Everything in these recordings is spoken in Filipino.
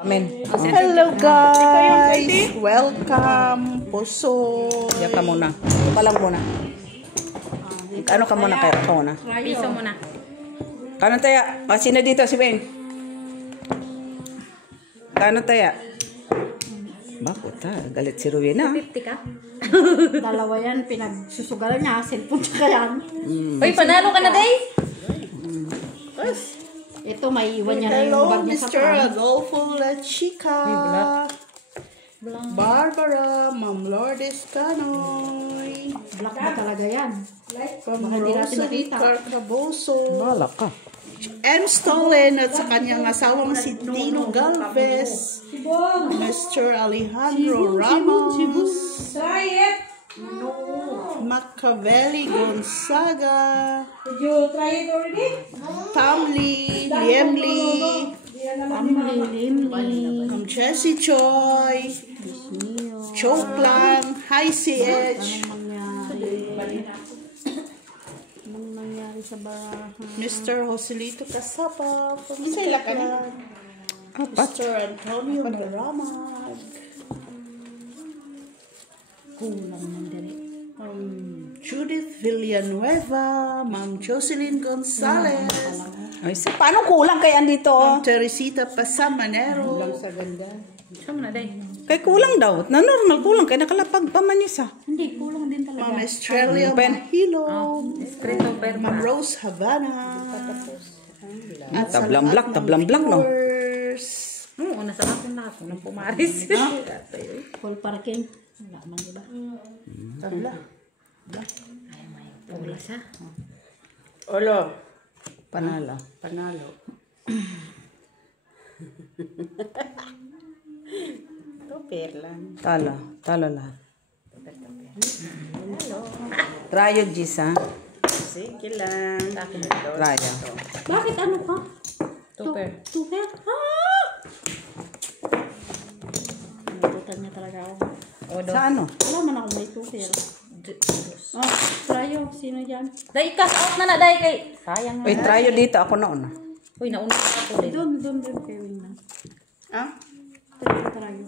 Amen. Hello guys! Welcome! Puso! Diyan ka muna. Ito ka lang muna. Ano ka muna kayo? Ito muna. Piso muna. Kano taya? Sino dito? Si Ben? Kano taya? Bakit ha? Galit si Rowena. 50 ka? Dalawa yan, pinagsusugalan niya, cellphone tsaka yan. Uy, panalo ka na, Day? Ito, may iwan niya na yung Hello bag niya sa Mr. pants. Adolfo La Chica! Barbara, Ma'am Lourdes Canoy, Black ba talaga yan? from Baka di natin Rosalie nakita. Carcaboso, Balak ka. M. Stolen at sa kanyang asawang si Tino Galvez, Mr. Alejandro Ramos, Machiavelli Gonzaga, Tamli, Liemli, Ma'am Jessie Choi, Choklang, Hi CH, Anong nangyari sa barahan? Mr. Joselito Casapa from Seclan, Mr. Antonio Maramag, Kulang ng dali. Judith Villanueva, Ma'am Jocelyn Gonzalez, Ay, paano kulang kay andito? Ma'am Teresita Pasamanero, Saan mo na, Day? Kay kulang daw. Na normal kulang. Kay nakalapag pa man yun sa. Hindi, kulang din talaga. Ma'am Estrella Pen. Mahilo, Christopher Ma'am pa. Rose Havana, at sa Tablang lahat black, ng tablang black, no? viewers. Una sa akin lahat. Unang pumaris. Full parking. Wala man, diba? Tabla. Pula siya. Olo. Panala. Panalo. Topper lang. Talo. Talo lahat. Trayo, Gis, ha? Sige lang. Trayo. Bakit ano ka? Super. Tuper? Ah! Nabutan niya talaga ako. Odo. Sa ano? Wala man ako may tuper. Oh, Trayo, sino yan? Day, cash out na na, Day. Kay. Sayang Uy, nga. trayo dito. Ako nauna. Uy, nauna ka ako, Day. Doon kay Wina. Ah? Trayo.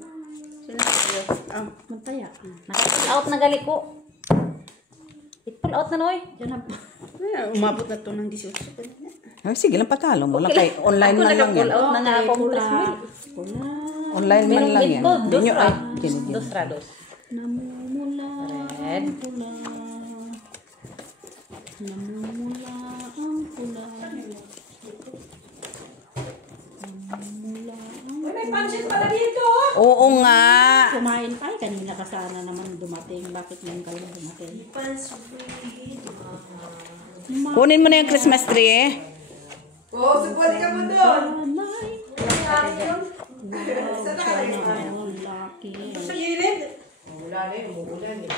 Sino kayo? Ah. Mantaya. Naka-pull out na gali ko. I-pull out na, Noy. Yan na. Umabot na to ng 18. Ay, sige lang patalo mo. Lang kay online Ako man lang naka-pull yan. out na nga akong pula. 3,000. Pula. Online man lang yan. Dos Ninyo, ra. ay, kinigyan. Dos ra, dos. Namumula. Red. Pula. Namumula ang pula. Namumula ang Oo nga. kumain pa. Kanina ka sana naman dumating. Bakit ngayon ka lang dumating? Kunin mo na yung Christmas tree, eh.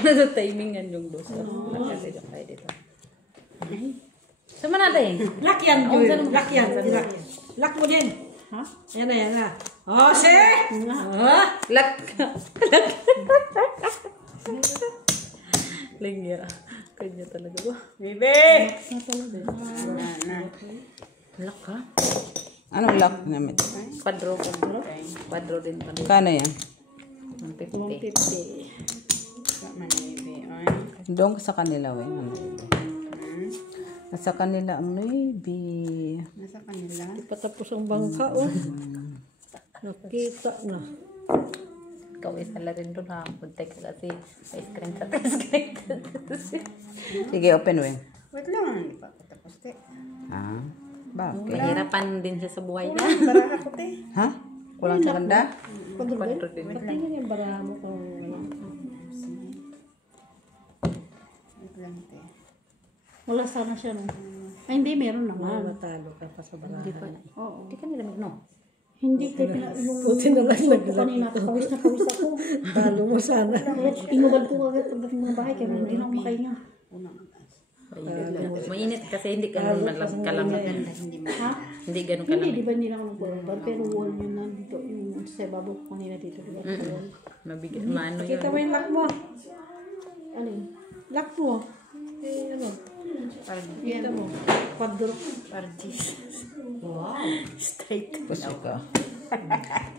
Nasa timingan yung dos. Kasi kayo dito. Sama na, Day. Lock yan, Joy. Lock yan. Lock mo din. Ha? Yan na, yan na. Oh, sir! Oh. Lak. Lingya. Kanya talaga ba? Bibi! Lak ka? Anong lock namin? Quadro. Quadro din pa. Kano yan? 150. Doon ka sa kanila, we. Nasa kanila ang navy. Nasa kanila. Patapos ang bangka, oh. Nakita na. Ikaw isa lang rin doon ha. Puntek kasi ice cream sa ice cream. Sige, open, we. Wait lang. Hindi pa tapos te. Ah, bakit? Mahirapan din siya sa buhay niya. Baraka ko te. Ha? Kulang sa ganda? Quadro din. Patingin yung baraha mo kung ano. Wait lang te. Wala sana siya. No? Ay, hindi. Meron naman. Matalo ka pa sa barahan. Oo. Hindi ka nilamig, no? Hindi. Yung Buti na lang suot ko kanina. Pawis na pawis ako. Talo mo sana. Inubad ko agad pagdating ng bahay. Kaya hindi na ako makahinga. Mainit kasi hindi ganun kalamig. Ha? Hindi ganun Hindi, kalamig. di ba hindi na ako nagpapabad? Pero wall yun nandito. Yung sa babaw ko kanina dito. Diba? Wall. Mabigat. Maano yun. Kita mo yung lock mo. Alin? Lock mo. Eh, ano? Yan. Kita mo. Quadro. Wow. Straight. Puso ka.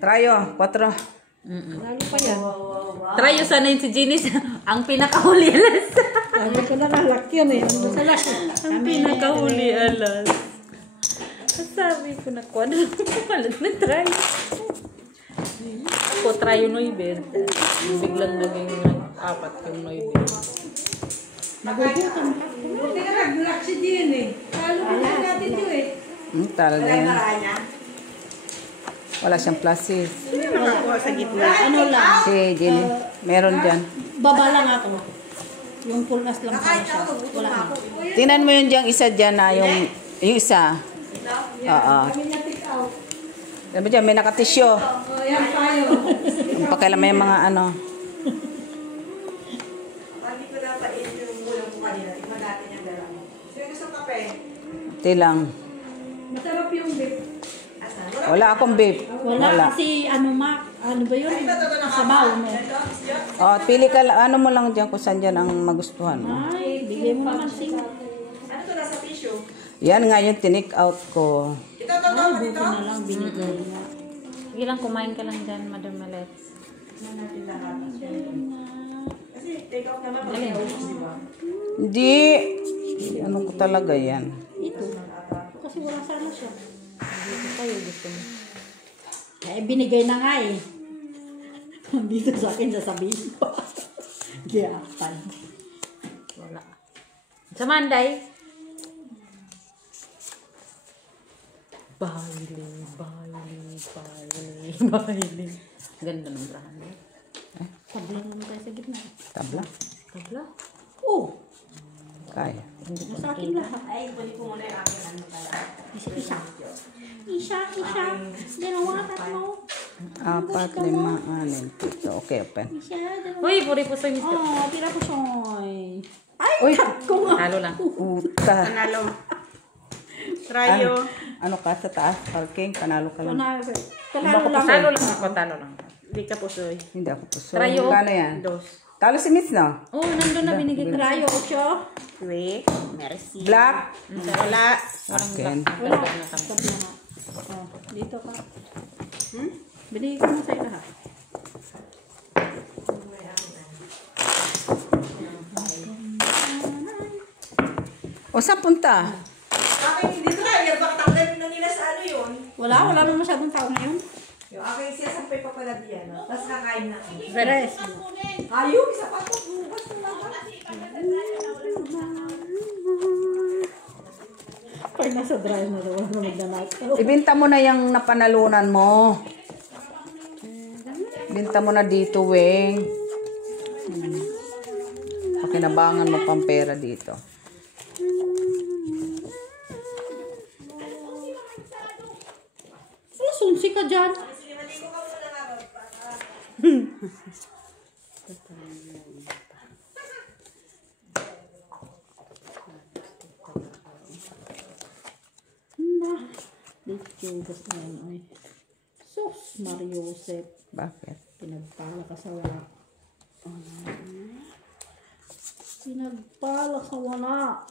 Trayo, 4. Lalo pa yan. Try yun sana yun si Jenis. Ang pinakahuli alas. Sabi ko na lalak yun eh. Masala siya. Ang pinakahuli alas. Sabi ko na ko, ano alas na try. Ako try yung noibed. Biglang naging 4 yung noibed. Nagugutom ka. Talaga yan. Wala siyang plasis. Nakuha sa gitna. Ano lang. Si Jenny, meron dyan. Baba lang ako. Yung pulgas lang pala siya. Wala na. Tingnan mo yun dyan, isa dyan na yung isa. Oo. Sabi dyan, may nakatisyo. Ang pakialam may mga ano. Ito lang. Masarap yung beef. Wala akong beef. Wala kasi ano ano ba yun? Sabaw mo. Oh, pili ka, ano mo lang dyan kung saan dyan ang magustuhan mo. Ay, bigay mo naman sing. Yan nga yung tinake out ko. Ay, buti na lang binigay niya. Sige lang, kumain ka lang dyan, Madam Malets. Hindi. Ano ko talaga yan. Ito. Kasi wala sana siya. Dito tayo, gusto mo. Eh, binigay na nga eh. Dito sa akin sasabihin ko. Giyapan. Wala. Sa Manday. Baili. Ganda ng brand. Tabla naman tayo sa gitna. Tabla. Tabla. Oh, Kaya. nasa akin lahat. Ay, balik ko muna yung akin. Isa. Dalawa, tatlo. 4, 5, 6, 7. Okay, open. Isa, dalawa. Uy, puri po sa mister. Oh, tira ko soy. Ay, Uy. cut ko nga. Talo lang. Puta. Panalo. Trayo. Ano ka sa taas? Parking? Panalo ka lang. Panalo lang. Talo lang ako, talo lang. Hindi ka pusoy. Hindi ako po. So, Trayo. kano yan? 2. Talo si Mitz, no? Oh, nandun na binigay ko. Trayo, 8. Wait. Merci. Black? Wala. Akin. Wala na kami. Stop na nga. Oh, dito ka. Binigay ko na sa'yo lahat. O, saan punta? Aking dito na, yan baka tanggalin na nila sa ano yun. Wala naman masyadong tao ngayon. Yung aking siyasampay pa pala diyan. No? Tapos kakain na. Beres. Ayun, isa pa ito. Bukas na lang. Pag nasa drive na daw, ano magdanat. Ibenta mo na yung napanalunan mo. Ibenta mo na dito, Weng. Pakinabangan mo pang pera dito. Sunsi ka dyan. Dito na yun ay. Sos, Mario Joseph. Bakit? Pinagpala ka sa wala. Pinagpala sa wala.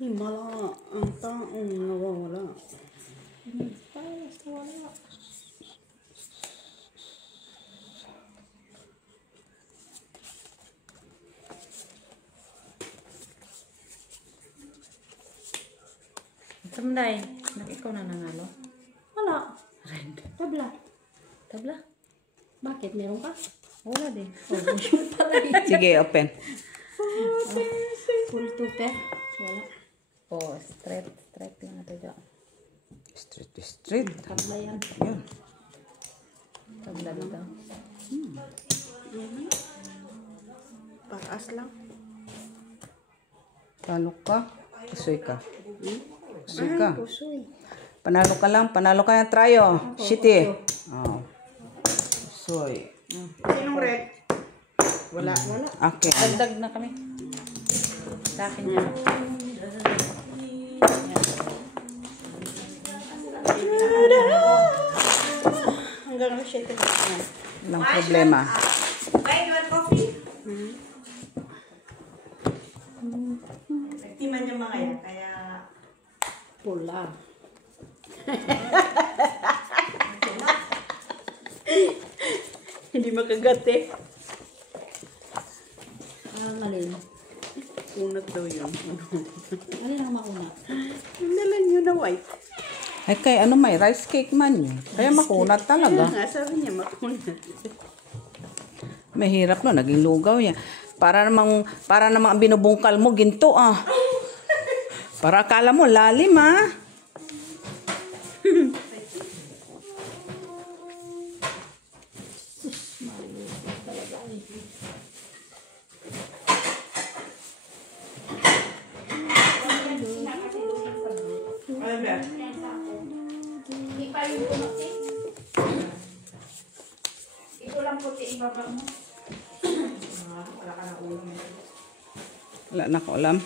Himala ang taong nawawala. Pinagpala sa wala. Sa Manday, ikaw na nanalo. Wala. Red. Tabla. Tabla? Bakit? Meron ka? Wala din. Sige, open. Full tupe. Wala. Oh, straight lang ito dyan. Street to street. Tabla yan. Yun. Tabla dito. Pataas lang. Panalo ka? Pusoy ka. Pusoy ka. Panalo ka lang. Panalo ka yung trayo. Shitty. Oh. Pusoy. Sinong red? Wala. Okay. Dagdag na kami. Sa akin yan. Hanggang na siya ito. Walang problema. Ay, you want coffee? Nagtiman yung mga yan. Kaya, Pula. Hindi makagat eh. Ang alin. Unat daw yun. Alin ang mauna? Yung nalan yun na white. Ay, kay ano may rice cake man yun. Kaya makunat talaga. Nga, sabi niya makunat. Mahirap no, naging lugaw yan. Para namang ang binubungkal mo, ginto ah. Para akala mo, lalim ah. Wala na ko alam.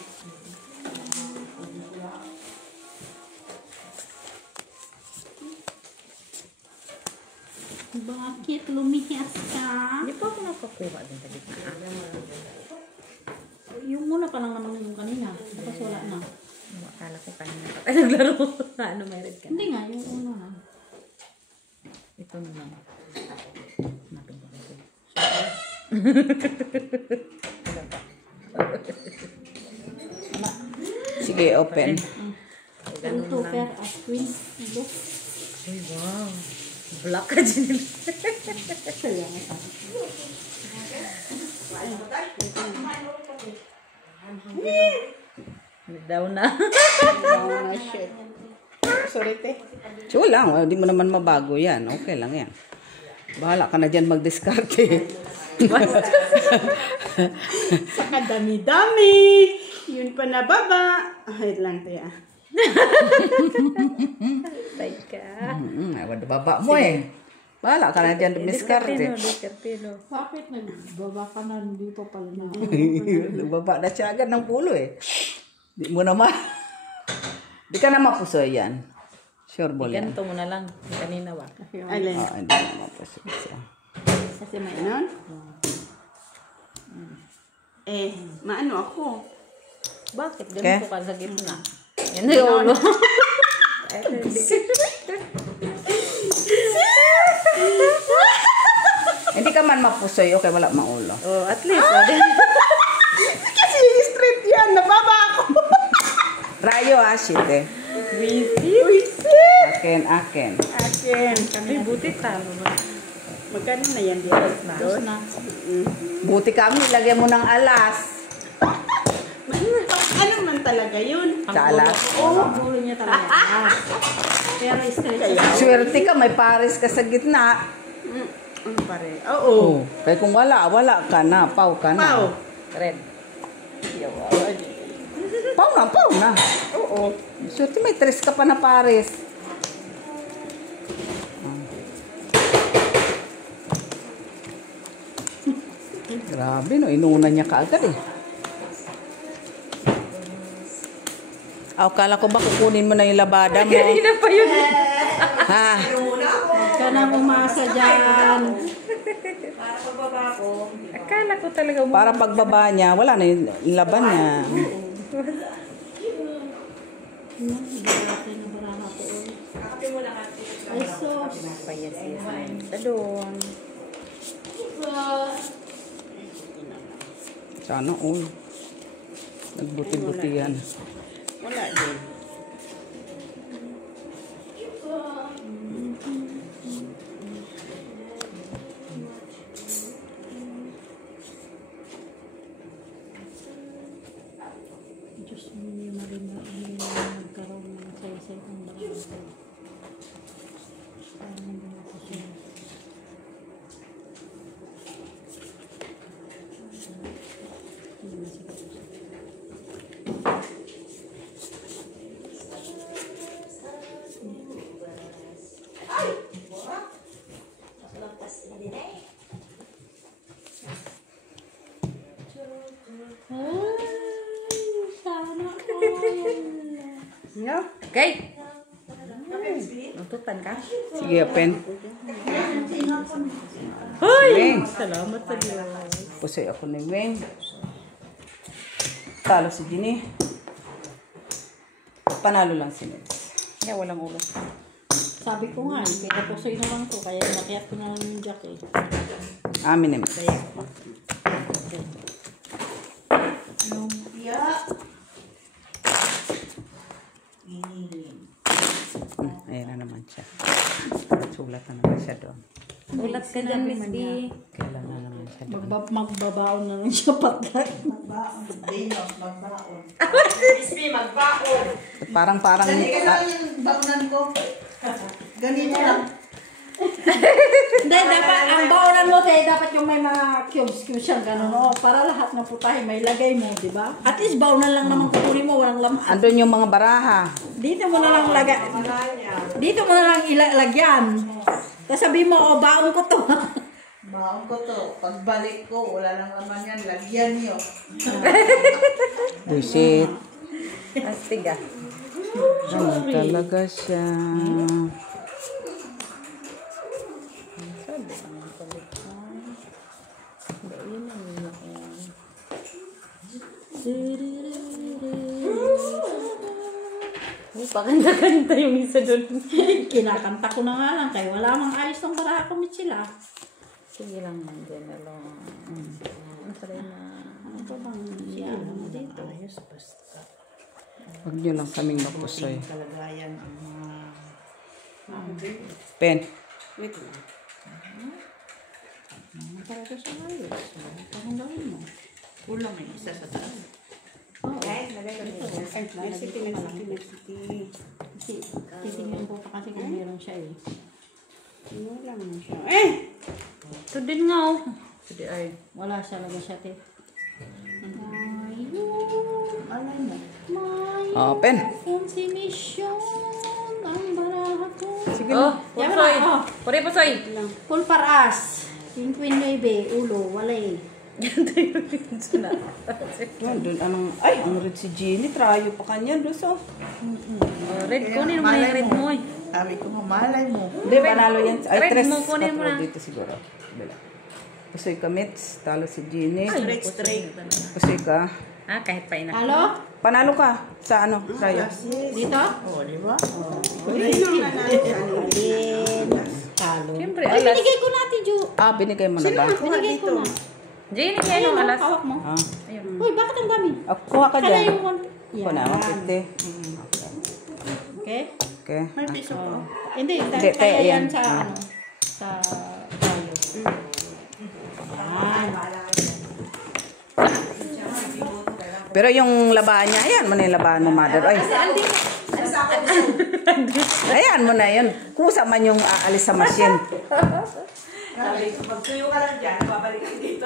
Bakit lumihas ka? Hindi pa ako nakakuha din sa gitna. Yung muna pa lang naman yung kanina. Tapos wala na. Akala ko kanina pa tayo naglaro. Ano meron ka? Hindi nga, yung una na. Ito na lang. Hanapin ko ito. Sige, open. Ito, per as queen. Ito. Uy, wow. Black ka dyan. Kaya nga sa Daw na. Oh, shit. Sorry, te. So lang, hindi mo naman mabago yan. Okay lang yan. Bahala ka na dyan mag-discarte. Saka dami-dami. Yun pa na baba. Wait lang, te ah. Teka. Ay, baba mo eh. Bahala ka na dyan mag-discarte. Diskartino. bakit nagbaba ka na, hindi pa pala na. Baba na siya agad ng pulo eh. Di mo naman. Di ka na mapusoy yan. Sure ball yan. Ganito mo na lang. Kanina ba? Alin? Hindi na mapusoy siya. Kasi may anon? Eh, maano ako? Bakit? Okay. Ganito ka sa gitna. Yan na yung ulo. Hindi ka man mapusoy, okay, wala maulo. Oh, at least. Kasi straight yan. Nababa ako. Rayo ah, shit eh. Wisit. Akin. Akin. Ay, buti talo ba? Magkano na yan dito? Tapos na. Buti kami, lagyan mo ng alas. Ano man talaga yun? Sa alas. Oo, gulo niya talaga. Pero stretch. Swerte ka, may pares ka sa gitna. Ano pare? Oo. Kaya kung wala ka na. Pau ka na. Pau. Red. Pau na. Oo. Swerte may tres ka pa na pares. Grabe no, inuna niya kaagad eh. Kala ko ba kukunin mo na yung labada mo? Kanina pa yun. Ha? Huwag ka na umasa dyan. Akala ko talaga mo. Para pagbaba niya, wala na yung laban niya. Ay, sos. Payas-yasan. Talon. Sana all. Nagbuti-buti yan. Wala din. Diyos mo niya nagkaroon ng saysay kung nakakasay. Parang hindi ako siya. No? Okay. Nututan ka? Sige, open. Hoy! Weng. Salamat sa Diyos. Pusoy ako ni Weng. Talo si Ginny. Panalo lang si Nels. Yeah, walang ulo. Sabi ko nga, kaya pusoy na lang to. Kaya nakiyat ko na lang yung jack eh. Amin naman. Kaya, Lumpia. Ayan na naman siya. Sulat na naman siya doon. Ulat ka dyan, Miss B. Kailan na naman siya doon. magbabaon na lang siya pagkain. Magbaon. Venus, magbaon. Parang, Ganito lang yung baonan ko. Ganito lang. Hindi, dapat, ang baonan mo tayo, dapat yung may mga cubes siyang gano'n, oh, para lahat ng putahe may lagay mo, di ba? At least baonan lang naman kukunin mo, walang laman. Andun yung mga baraha. Dito mo na lang lagay. Dito mo na lang ilagyan. Tapos sabi mo, oh, baon ko to. Baon ko to. Pagbalik ko, wala nang laman yan. Lagyan niyo. Buisit. Astig ah. Ano talaga siya. Pakanta-kanta yung isa doon. Kinakanta ko na nga lang, kaya wala mang ayos ng baraha kumit sila. Sige lang, din na lang. Ano ba bang siya dito? Ayos, basta. Huwag niyo lang kaming mapusoy. Kalagayan ang mga... Pen. Wait lang. Talaga siya ayos. Parang gawin mo. Kulang eh. Isa sa taas. Titingnan ko pa kasi kung meron siya eh. Ito din nga oh. Sige ay. Wala siya lang siya, te. Alay mo. Oh, pen. Konsimisyon ang baraha ko. Sige Oh, na. pusoy. Oh. Pare pusoy. Full paras. King Queen 9, ulo, walay. Doon, anong... Ay, ang red si Jenny. Trayo pa kanya. Doon, so. Oh, red, kunin mo na yung red mo eh. Sabi ko, mamalay mo. Hindi, panalo yan. Ay, Red tres. mo, kunin mo na. Dito siguro. Bila. Pusoy ka, Mitz. Talo si Jenny. Straight. Pusoy ka. Ah, kahit pa ina. Halo? Panalo ka sa ano? Trayo. Dito? O, di ba? Halo. Siyempre, Ay, alas. binigay ko natin, Ju. Ah, binigay mo na ba? Binigay ko na. Jane, kaya Ayun, nung alas. hawak mo. Ah. Ayun. Uy, bakit ang dami? Kuha ka Kaya dyan. yung one. Kuha na, 150. Okay? Okay. May piso ko. Hindi, Hindi, kaya te, yan yan. sa ano? Sa tayo. Pero yung labahan niya, ayan mo na yung labahan mo, mother. Ay. Ayan mo na yun. Kusa man yung aalis sa machine. Pagtuyo ka lang dyan, babalik ka dito.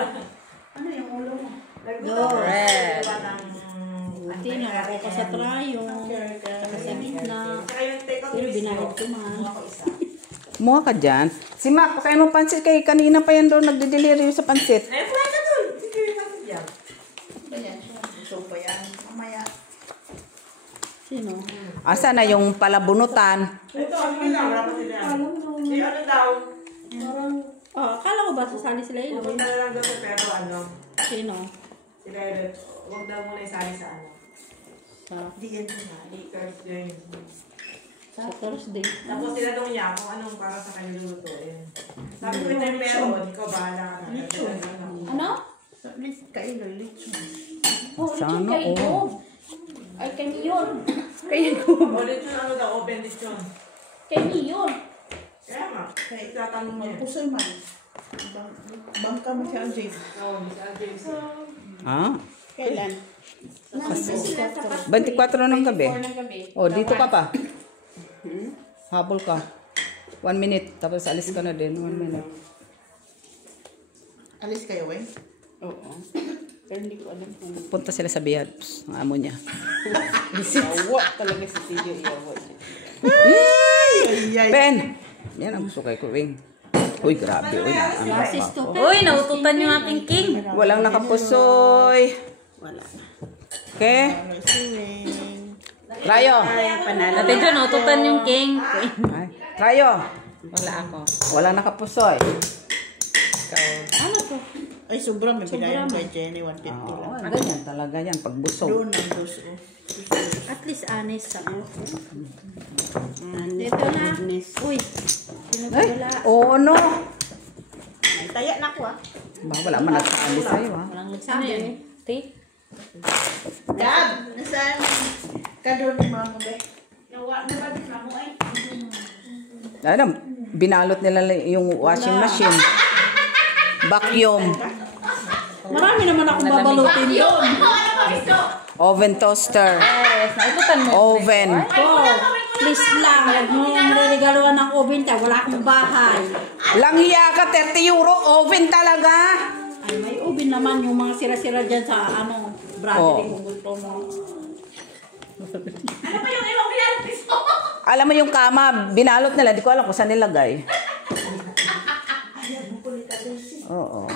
Ano yung ulo mo? Red. Buti na ako ka sa trayo. Saka sa gitna. Pero binayad ko man. Muha ka dyan. Si Mac, pakain mo pansit kay kanina pa yan doon nagde-delivery sa pansit. Eh, fly ka dun! Sige, pansit dyan. Ganyan siya. So pa yan. Mamaya. Sino? Asa na yung palabunutan? Ito, ano lang? Wala pa sila. Di ano daw? Oh, akala ko ba sasali sila yun? Pupunta na lang daw sa pero ano, Sino? sila huwag daw muna isali sa ano. Sa, Diyan ko na. Lakers yun. sa Thursday. Tapos tinanong niya kung anong para sa kanya lulutuin. Sabi ko, hindi meron, ikaw bahala ka na. Ano? Kailo, lechon. Oh, Sana, lechon kayo. oh. Ay, kami yun. O, lechon ano daw, open lechon. Kami yun. Kaya nga, itatanong niya. Pusoy man. Bangka mo siya ang James. Oo, Miss James. Ah, Kailan? 24 ng gabi. Oh, dito ka pa. Habol ka. 1 minute. Tapos alis ka na din. 1 minute. Alis kayo, eh? Oo. Pero hindi ko alam kung... Punta sila sa bihad. Ang amo niya. Yawa talaga si TJ. Yawa niya. Ben! Yan ang gusto kay Kuwing. Uy, grabe. Uy, Classes to. Uy, naututan yung aking king. walang nakapusoy. Wala na. Okay? Swimming. Rayo. Ate Jo, naututan yung king. Ay, Rayo. Wala ako. Walang nakapusoy. Ikaw. Ano to? Ay, sobra. May binayan kay Jenny. 150 Oo, lang. ganyan talaga yan. Pag busog. Doon ang dos. At least honest sa ako. Dito na. Uy, sino ba Ay, wala? oo, no. Ay, taya na ako ah. Ba, wala man nagsabi sa'yo, ha? Walang nagsabi. Take. Gab, nasaan ka doon ni Mama Be? Nawa na ba din mo ay? Ano, binalot nila yung washing machine. Vacuum. Marami naman akong babalutin doon. Oven toaster. Naiputan mo. Oven. Oh, please lang, huwag mo regaluhan ng oven tayo. Wala akong bahay. Langhiya ka, 30 euro. Oven talaga. Ay, may oven naman yung mga sira-sira dyan sa brother Oh. kung gusto mo. Alam mo yung kama, binalot nila. Di ko alam kung saan nilagay. Oo.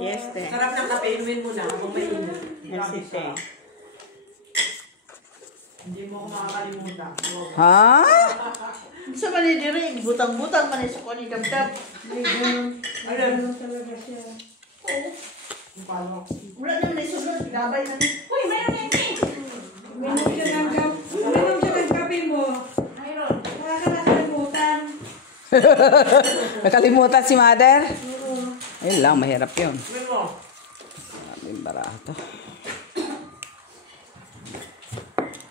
Yes, te. Sarap ng kape, inumin mo na habang may init. Yes, te. Hindi mo ako makakalimutan. Ha? Sa manidiri, butang-butang man sa kani dab-dab. Ayun. Wala naman na isunod, pinabay na ni. Uminom siya ng kape mo. Wala ka nakalimutan. Nakalimutan si mother? Ayun lang, mahirap yun. Inumin mo. Aming barato.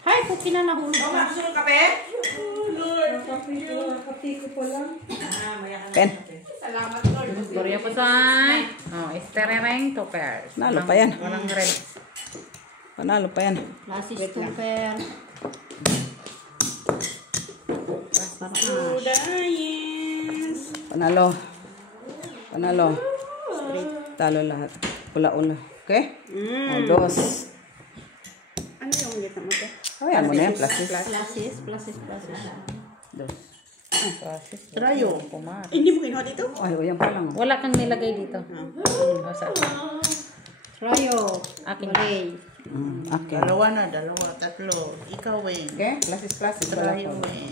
Hay, kung kinanahulog. Mama, gusto ng kape? Kape ko po lang. Pen. Korea po say. Oh, estereng to pairs. Nalo pa yan. Walang red. Panalo pa yan. Lasis tuper. Panalo. Panalo. Talo lahat. Pula-ula. Okay? O, dos. Ano yung gitna mo te? Oh, yan mo na yan. Plastic. Lasis. Dos. Trayo. Hindi mo kinuha dito? Ay, o, yan pa lang. Wala kang nilagay dito. O, sa Trayo. Akin. Malay. Okay. Dalawa na, tatlo. Ikaw, Weng. Okay? Plastic. Trayo, Weng.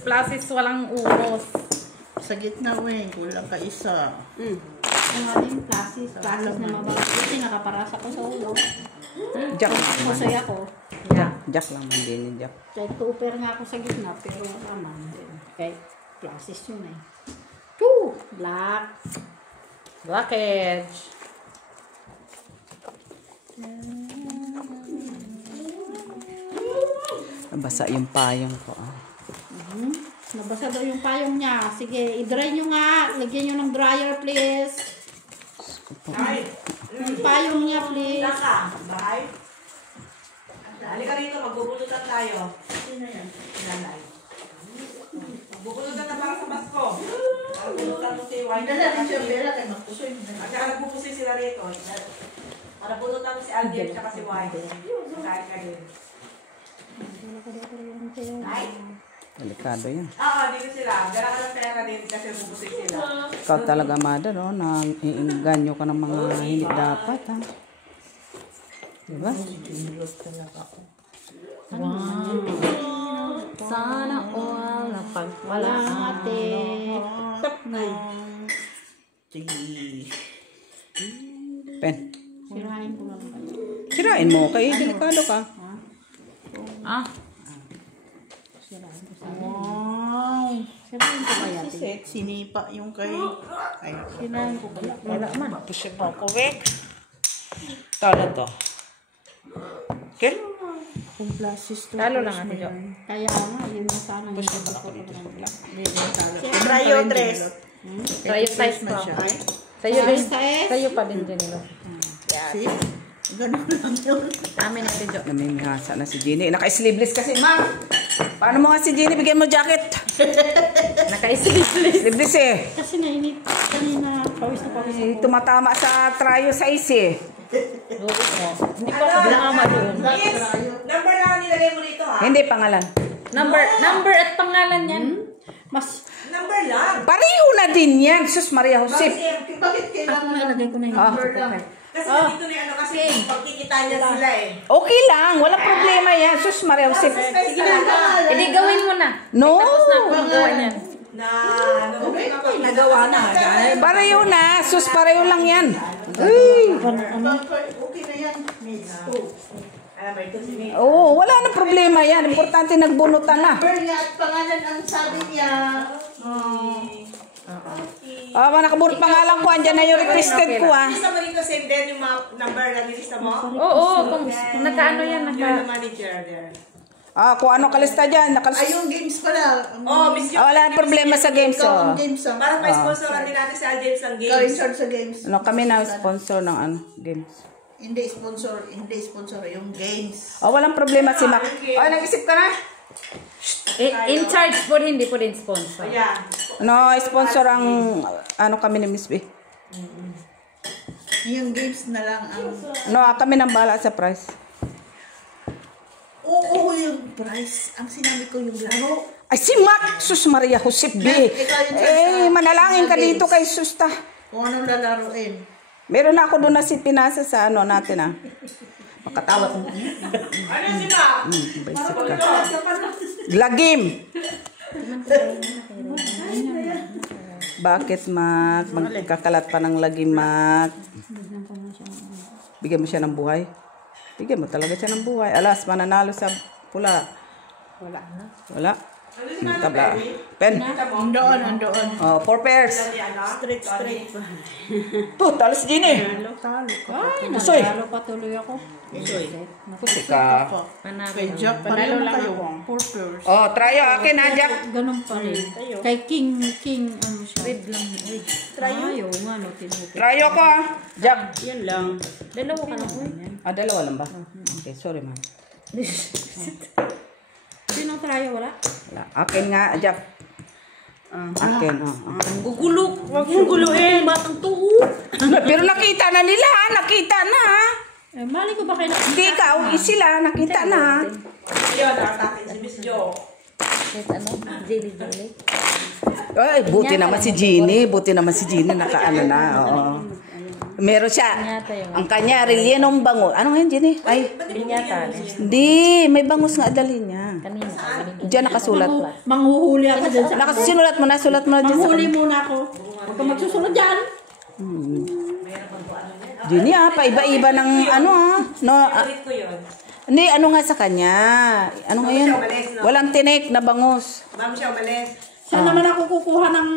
Plasis, walang uros. Sa gitna, Weng. Kulang ka isa. Yung ating plasis na mabawas. Kasi nakaparasa ko sa ulo. Jack. Masaya ko. Jack lang man din yung Jack. Kahit tuper nga ako sa gitna, pero naman. Kahit plasis yun eh. Poo! Black. Black edge. Nabasa yung payong ko. Ah. Nabasa daw yung payong niya. Sige, i-dry nyo nga. Lagyan nyo ng dryer, please. Ay, Yung payong niya, please. ilan ka? Bahay? Halika rito, magbubulutan tayo. Sino yan? Nanay. Magbubulutan na para sa Pasko. Magbubulutan mo si White. Dala rin siya, Bella, kay magpusoy. At saka nagpupusi sila rito. Para bulutan mo si Alden at si White. Kahit ka din. Ay? Delikado yan. Oo, dito sila. Dala ka ng pera din kasi pupusi sila. Ikaw talaga, mother, no? Naiinganyo ka ng mga hindi dapat, ha? Diba? Sana all na pagwala. Ate. Sige. Pen. Sirahin ko lang kayo. Sirain mo, kay delikado ka. Ah, Wow. Sirahin ko kaya, ate. Set, sinipa yung kay... Ay, Sirahin ko kaya. wala man. pusin mo ako, Weng. Talo to. Okay? Kung plasis to. Talo lang ate Jo. Kaya nga, yun yung sana. Trayo, tres. Sa'yo size pa. siya. Sa'yo din. Size? Sa'yo pa din Janilo. See? Ganun lang yun. Amin ate Jo. Namimihasa na si Jeannie. Naka-sleeveless kasi, ma! Paano mo nga si Jeannie? Bigyan mo jacket. Naka-sleeveless. Sleeveless eh. Kasi nainit. Kanina, pawis na pawis Eh, ako. tumatama sa tryo size eh. Oo. Hindi pa ako nakama doon. Yes! Number lang ang nilagay mo dito, ha? Hindi pangalan. Number at pangalan yan. Mas, Number lang. Pareho na din yan. Sus Maria Jose. Bakit ako kailangan nga ilagay ko na yung Ah. number lang. Kasi nandito na yung ano, kasi pagkikita niya sila eh. Okay lang, walang problema yan. Sus, Maria Jose. Space talaga. Hindi, gawin mo na. No. Tapos na ako magawa niyan. Na, ano, Nagawa na. Pareho na. Sus, pareho lang yan. Uy. Okay na yan, Miss. alam mo, ito si May. Oo, wala na problema yan. Importante nagbunutan na. Bernie at pangalan ang sabi niya. Ah, nakabunot pangalan ko. Andyan na yung requested ko ah. Lista mo dito, same din yung mga number na nilista mo? Oo, kung nagkaano yan, You're the manager there. Ah, kung ano kalista dyan. Ay, yung games pala. Miss Ah, wala na problema sa games. Ikaw Oh. ang games ah. Parang may sponsoran din natin si Al James ng Ikaw in games. charge sa games. Ano, kami na sponsor ng ano, games. Hindi sponsor yung games. Oh, walang problema si Mac. Oh, nag-isip ka na? In charge po, hindi po din sponsor. Yeah. No, sponsor ang ano kami ni Miss B. Yung games na lang ang... No, kami nang bala sa price. Oo, yung price. Ang sinabi ko yung laro. Ay, si Mac! Sus Maria Jose B. Manalangin ka dito kay Susta. Kung anong lalaruin. Meron na ako doon na si Pinasa sa ano natin ah. Makatawa ko. Ano sila? Basic ka. Lagim! Bakit, Mac? Magkakalat pa ng lagim, Mac. Bigyan mo siya ng buhay. Bigyan mo talaga siya ng buhay. Alas, mananalo sa pula. Wala na. Wala. Tabla. Pen. Andoon. Oh, 4 pairs. Straight. To, talas din eh. Ay, Pusoy. nagalo patuloy ako. Pusoy ka. Panalo. Kay Jack, panalo lang kayo. 4 pairs. Oh, try akin ha, Jack. Ganun pa rin. Kay King, ano siya. Red lang. Ayaw nga, no, tinutin. Try ako ha. Jack. Yan lang. Dalawa ka lang po. Ah, dalawa lang ba? Okay, sorry ma'am. Sino tayo, wala? Wala. Akin nga, Jack. Akin, oh. Gugulo. Huwag mong guluin. Batang tuo. Pero nakita na nila, ha? Nakita na, ha? Eh, mali ko ba kayo Hindi ikaw, sila, nakita na, ha? Yun, nakatakin si Miss Jo. Jelly. Ay, buti naman si Jeannie. Buti naman si Jeannie, nakaano na, oo. Meron siya. Ang kanya, relyenong bango. Ano nga yun, Jeannie? Ay, Pinyata. hindi. May bangus nga dalhin niya. Kanina. Diyan nakasulat. Manghuhuli ako dyan sa... Nakasulat mo na, sulat mo na dyan sa Manghuli muna ako. Huwag ka magsusunod dyan. Jeannie, ah, paiba-iba ng ano, ah. No, Favorite ko yun. hindi, ano nga sa kanya? Ano nga yun? Walang tinik na bangus. Ma'am siya umalis. Saan naman ako kukuha ng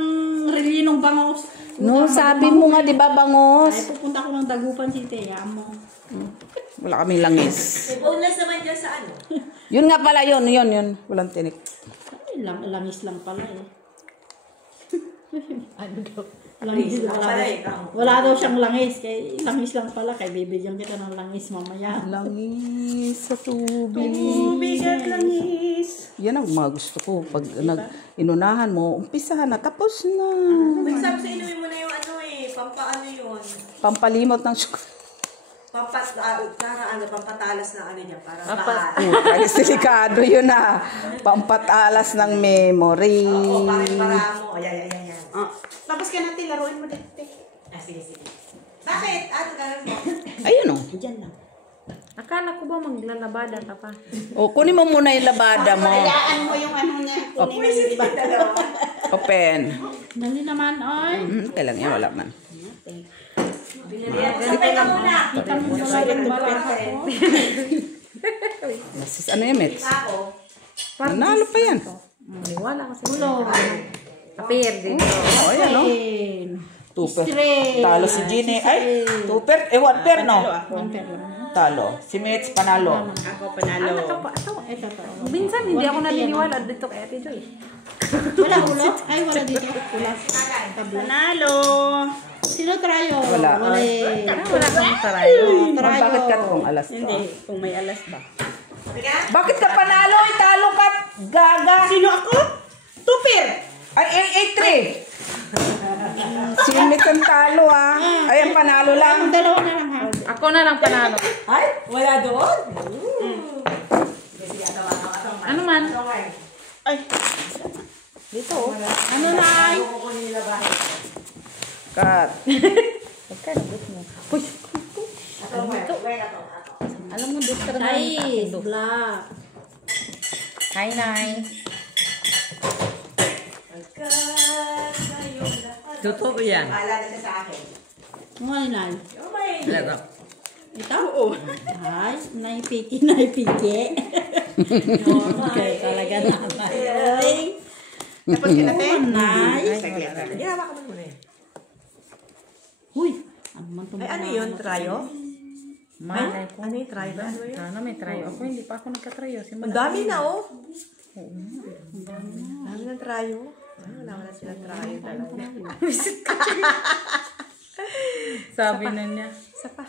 relinong bangos? No, sabi mo nga, di ba, Ay, bangus? pupunta ko ng Dagupan City. Amo. Wala kaming langis. May boneless naman dyan sa ano. Yun nga pala, yun. Walang tinik. Ay, langis lang pala eh. Ano daw? Langis, Pala eh. wala daw siyang langis. Kay, langis lang pala. Kay bibigyan kita ng langis mamaya. Langis sa tubig. Tubig at langis. Yan ang mga gusto ko. Pag inunahan mo, umpisahan na, tapos na. May sabi sa inumin mo na yung ano eh. Pampaano yun. Pampalimot ng sugar. Pampatalas na ano niya. Para Ay, delikado yun ah. Pampatalas ng memory. Oo, para mo. Ayan. Tapos ka natin, laruin mo dito. Sige. Bakit? Ano gano'n mo? Ayun oh. Diyan lang. Akala ko ba maglalabada ka pa? O, kunin mo muna yung labada mo. Hayaan mo yung ano niya. Kunin mo yung iba. Open. Dali naman, oy. Kailan yan, wala man. Sabay ka muna. Kita mo pala yung bala ko. Masis, ano yan, Mets? Ako. Nanalo pa yan. Maniwala kasi. Ulo. Apir dito. O, ayan oh. Ayan. Tuper. Straight. Talo si Jeannie. Ay, tuper. 1 pair, no? One pair lang. Talo. Si Mets, panalo. Ako panalo. Ito pa. Minsan hindi ako naniniwala dito kay Ate Joy. Wala ulo? Ay, wala dito. Wala. Panalo. Sino trayo? Wala. Wala kang tarayo. Bakit ka kung alas ka? Kung may alas ba? Bakit ka panalo? Talo ka, gaga. Sino ako? Tupir. Ay, 8-3. Si Mets ang talo, ah. Ay, ang panalo lang. Ang dalawa na lang ha. Ako na lang panalo. Ay, wala doon. Ano man? Ay. Dito oh. Ano na ay? Cut. Magkano gusto mo? Uy, Alam mo, distra na Size, black. Hi, Nay. Totoo yan. Bahala na siya sa akin. Ano nga nilay? Oh my. Talaga. Ikaw? Oo. Ay, naipiki. Okay, talaga naman. Ay, Tapos kinate? nice. Saglit. Ginawa ka muna eh. Huy, ano man Ay, ano yun? Trayo? Malay ko. Ano yung trayo ba? Ano yun? Sana may try. Ako, hindi pa ako nagka-try. Ang dami na oh. Ang dami ng trayo. Wala na sila trayo talaga. Sabi na niya. Isa pa.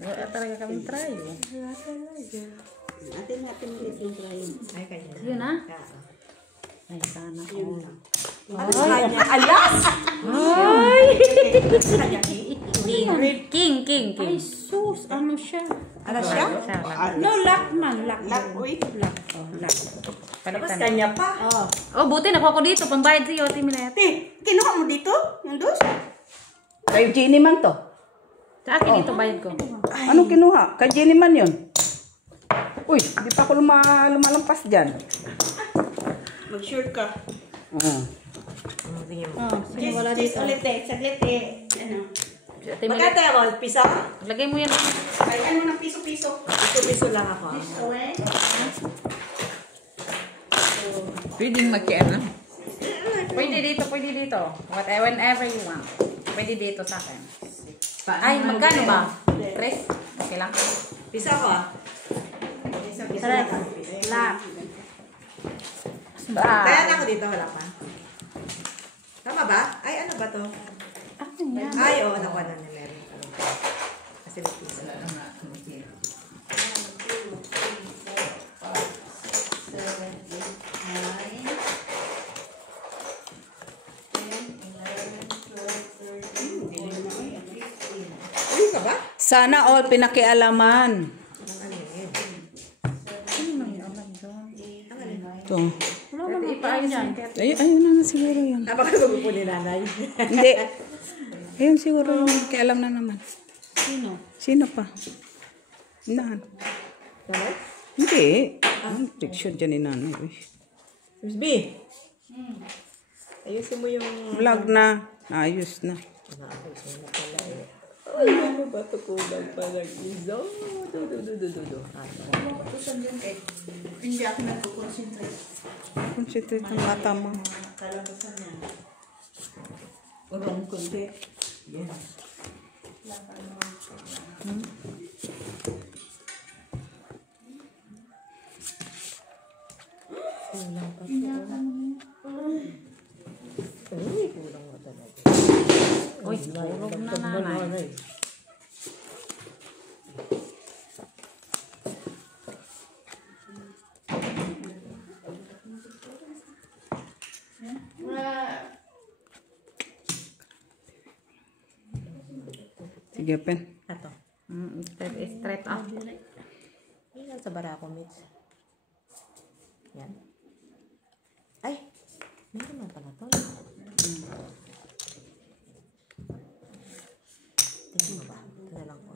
Wala talaga kaming try. Wala talaga. Natin ulit yung trying. Ay, kanya. Yun ah. Ay, sana ko. Ano sa kanya? Alas! King. Ay, sus, ano siya? Ano siya? No, lock man, lock. Lock, uy. Lock, oh, lock. Tapos Palitan. kanya pa. Oh, Oh, buti nakuha ko dito. Pambayad sa'yo, Ate Milet. Kinuha mo dito? Yung dos? Kay Jenny man to. Sa akin dito, bayad ko. Anong kinuha? Kay Jenny man yun. Uy, di pa ako lumalampas dyan. Mag-sure ka. Tingin mo. oh, sino wala dito? Saglit eh. Ano? Ate Milet, Magkata ako, piso? lagay mo yan. Ay, ano ng piso-piso? Piso lang ako. Away. Pwedeng magkiano. Pwede dito. Whenever you want. Pwede dito sa akin. Ay, magkano ba? 3? Okay lang. Piso ako ah. Tara, lock. Kaya na ako dito, wala pa. Tama ba? Ay, ano ba to? Ay, oo, nakuha na ni Mary. Kasi may piso. Uy, ka ba? Sana all pinakialaman. Ito. Ipaayos yan. Ay, ayun na siguro yun. Napakagulo po ni nanay. Hindi. Ayun siguro yung kialam na naman. Sino? Sino pa? Inahan. Nanay? Hindi. Ang fiction dyan ni nanay. Uy. Miss B. Ayusin mo yung... Vlog na. Naayos na. Ayusin mo pala eh. Ay, ano ba ito kulang pa ng iso? Do. Hindi ako nagko-concentrate. Concentrate ang mata mo. Kalabasan niya. Urong kundi. Uy, tulog na nanay. Sige, pen. Ato. Straight up. Yan sa barako, Mitch. Yan. Ay! Meron na pala to. Tingnan mo ba? Ito na lang po.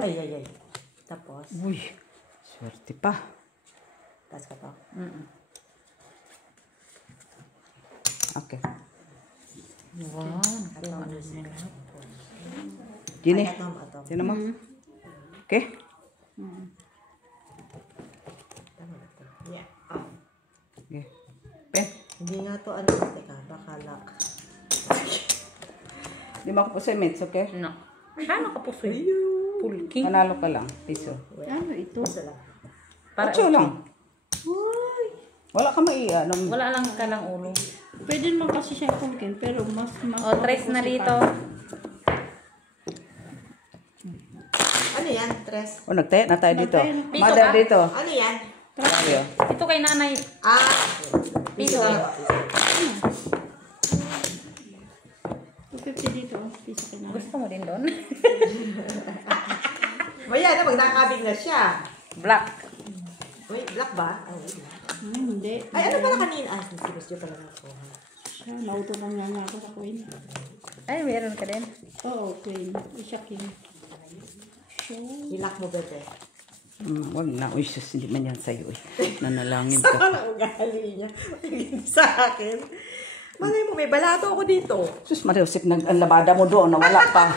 Ay. Tapos, Uy, swerte pa. taas ka to. Okay. Wow. Jenny, Ay, ato. sino mo? Okay? Tama na to. Yeah. Okay. Pen. Hindi nga to, ano, teka, baka lock. Di ba ako po sa mates, okay? No. Paano ka po sa'yo? Pulking. Panalo ka lang, piso. Ano ito? Para 8 lang. Wala ka ano. Wala lang ka lang ulo. Pwede naman kasi siya pumpkin, pero mas O, trace na dito. Ano yan? Tres? O, nagtayo na tayo dito. Piso Mother ba? dito. Ano yan? Tayo. Ito kay nanay. Ah! Piso. 250 dito, piso ka na. Gusto mo din doon? Maya na, magkakabig na siya. Black. Uy, black ba? Ay, Hindi. ay ano pala kanina? Ah, gusto pala ako. Siya, nauto lang nga ako sa queen. Ay, meron ka din. Oo, queen. Siya king. Hilak mo, bebe. Wag na. Uy, sus, hindi man yan sa'yo eh. Nanalangin ka. Saan ang ugali niya? Hindi sa akin. Malay mo, may balato ako dito. Sus, Mariusip, ang labada mo doon, nawala pa.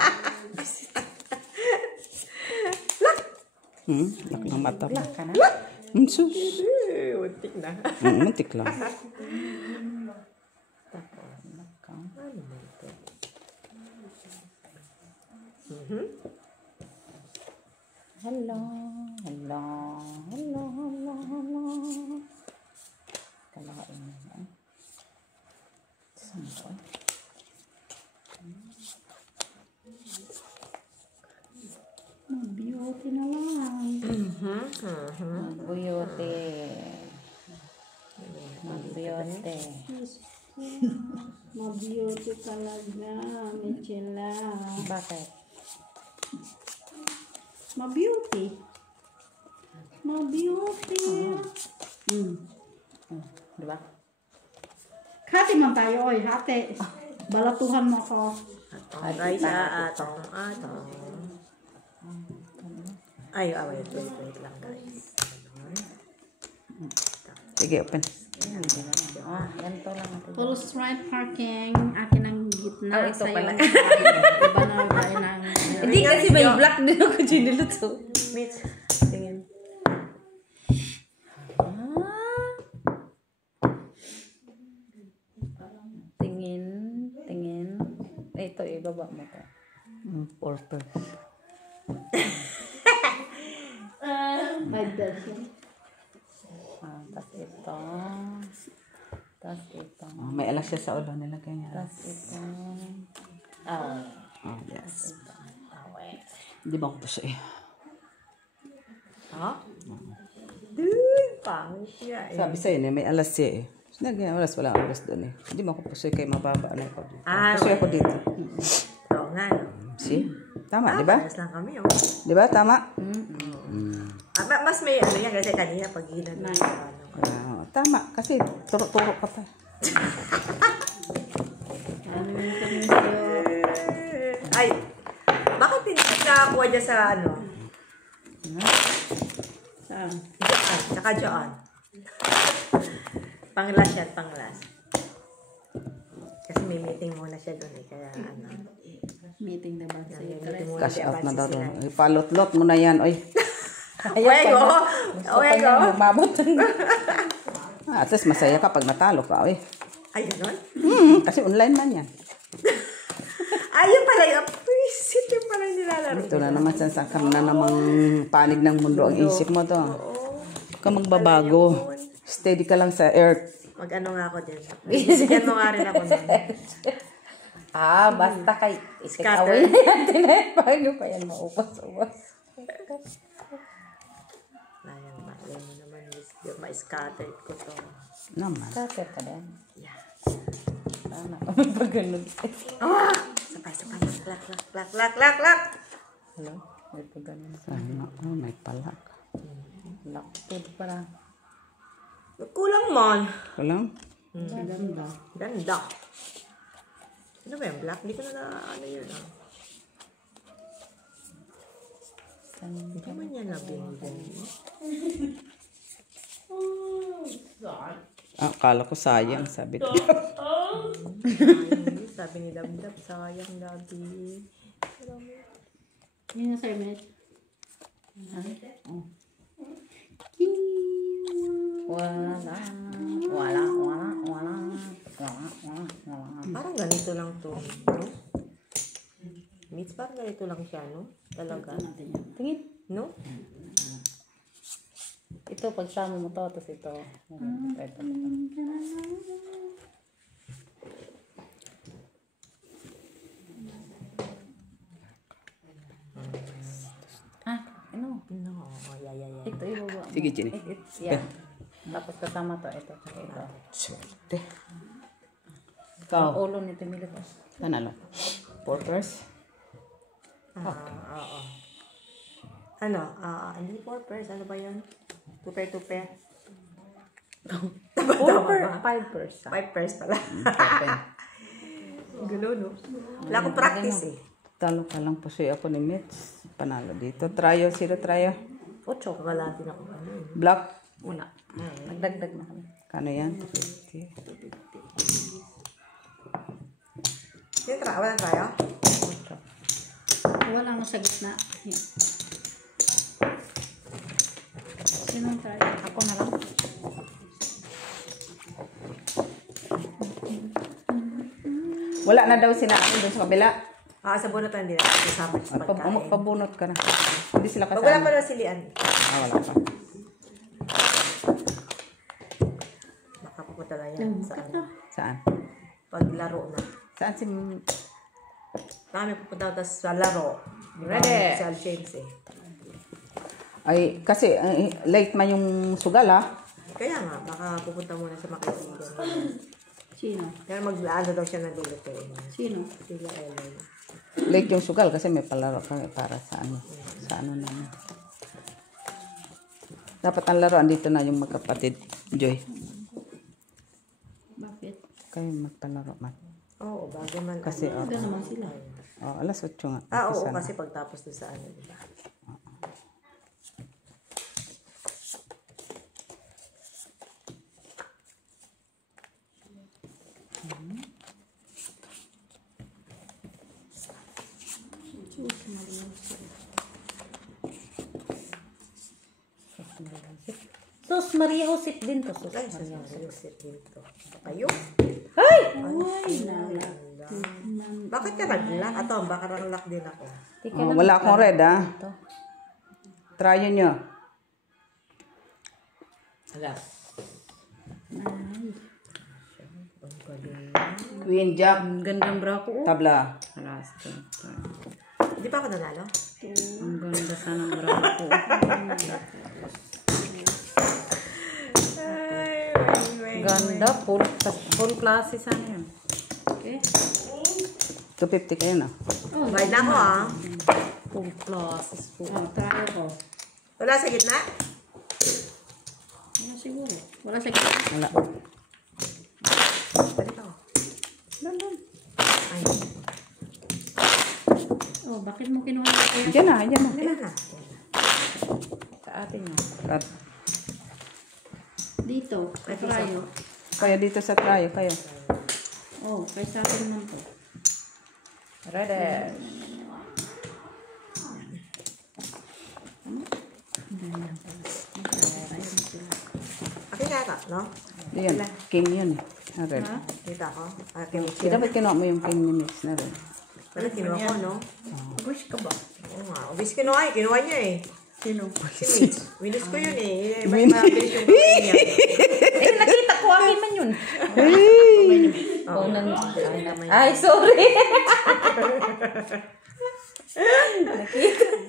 Lak ng mata mo. Ka na? Sus. Untik na. Muntik lang. Hello. Hello. Hello. Hello. Hello. Kalain mo na. Saan ko? Beauty na lang. Beauty. Beauty. Ma-beauty talaga, Michela. Bakit? Ma-beauty. Ma-beauty. Diba? Hati man tayo, oy. Hati. Balatuhan mo ko. Ay, sa atong. Ay, wait lang, guys. Sige, open. Ganito lang ito. Full stride parking. Akin ang gitna. Oh, ito sa'yo. pala. Iba na tayo ng... Hindi kasi may black din ako ginilito. Mitch, tingin. Tingin. Ito, ibaba mo to. Purple. My version. Tapos ito. Tapos ito. May alas siya sa ulo, nilagay niya. Tapos ito. Oh. Oh, yes. Hindi ba ako pa siya eh. Ha? Dude, pangit siya eh. Sabi sa'yo, may alas siya eh. Nagay oras, wala ang oras doon eh. Hindi mo ako pusoy kay mababa na ako dito. Pusoy ako dito. Oo nga, no? See? Tama, di ba? Pares lang kami, oh. Di ba? Tama? Mas may ano yan kasi kanina pag ginagawa. Tama, kasi turo-turo ka pa. Ay, bakit hindi nakakuha dyan sa ano? Saan? Diyan, saka dyan. Panglas yan, panglas. Kasi may meeting muna siya doon eh, kaya ano. Meeting na ba? May meeting muna Cash si out na Abansi daw sila. doon. Ipalot-lot mo na yan, oy. Oego! Oego! Mabot. At least masaya ka pag natalo ka, oy. Ay, gano'n? Kasi online man yan. Ay, yun pala yun. Visit yung pala nilalaro. Ito na naman, sansakam na namang panig ng mundo ang isip mo to. Huwag ka magbabago. Steady ka lang sa earth. Mag-ano nga ako din. Bigyan mo nga rin ako nun. Basta kay Scatter. away na yan. Paano pa yan maubos-ubos? Ayan, malay mo naman. Ma-scattered ko to. Naman. Scatter ka din. Yeah. Sana kami pag ganun. Sabay. Lak. Hello? May pag ganun. Sana, may palak. Locked pala. Kulang man. Walang? Ganda. Ano ba yung black? Hindi ko na ano yun ah. Hindi man yan nabinggan. Akala ko sayang, sabi ko. Sabi ni Dabdab, sayang Dabi. Yun na sa'yo, Mitch. Wala. Parang ganito lang to. No? Mitch, parang ganito lang siya, no? Talaga. Tingin. No? Ito, pagsama mo to, tapos ito. Ito. Ano? No. Yeah. Ito, ibaba mo. Sige, Jenny. Yeah. Tapos kasama to, ito. Swerte. Ang Ikaw, ulo nito, Milo. nanalo. Porters? Oo. Ano? Hindi 4 pairs. Ano ba yun? 2 pair. 4 5 pairs. 5 pairs pala. Open. Gulo, no? Wala akong practice eh. Talo ka lang po siya ako ni Mitch. Panalo dito. Tryo. Sino tryo? 8, kagalati na ko. Black. Wala. Nagdagdag na kami. Kano yan? 250. Walang tayo? Wala mo sa gitna. Yan. Sinong tayo? Ako na lang. Wala na daw sinaan doon sa kabila. Sa bunutan din ako. Kasama sa pagkain. Pabunot ka na. Hindi sila Pag wala kasama. pa na silian. Wala pa. Makapupunta na yan sa ano. Saan? Paglaro na. Saan si... Kami pupunta tapos sa laro. Ready. Sa James eh. Ay, kasi late man yung sugal ha. Kaya nga, baka pupunta muna sa makaibigan. Sino? Pero mag-ano daw siya ng luluto. Sino? Sila Ellen. Late yung sugal kasi may palaro kami para sa ano. Sa ano namin. Dapat ang laruan dito na yung magkapatid. Joy. Bakit? Kayo magpalaro man. Oo, bago man. Kasi, Aga naman sila. alas 8 nga. Oo, Umpisa na. kasi pagtapos doon sa ano, diba? Sus, Maria Josep din to. Sus. Ay, Joseph dito. Kayo? Ay! Bakit ka nag-lock? Ato, baka nag-lock din ako. Wala akong red ha. Try nyo. Queen Jack. Ang gandang bra ko. Tabla. Alas. Di ba ako nanalo? Ang ganda sa ng bra ko. Ganda. Full klase sana yun. Okay. 250 kayo na. Bayad na ako ah. Full classes. Oh, tayo ko. Wala sa gitna? Wala siguro. Wala sa gitna. Wala. Dito. Ay, Oh, bakit mo kinuha na kaya? Diyan na, diyan na. kailan na? Sa atin yun. At, Dito. Sa tayo. kaya dito sa tryo kayo. Oh, kaya sa akin naman to. Ready. Akin yata, no? Diyan. King yun eh. Na red. Dito ako. Akin Di dapat kinuha mo yung king ni Mix na red. Pero kinuha ko, no? Wish ka ba? Oo nga. Obis kinuha eh. Kinuha niya eh. Sino? Si Mitch. Winis ko yun eh. Mas mabilis yung kamay niya. Eh, nakita ko. Akin man yun. Oh, ay, sorry.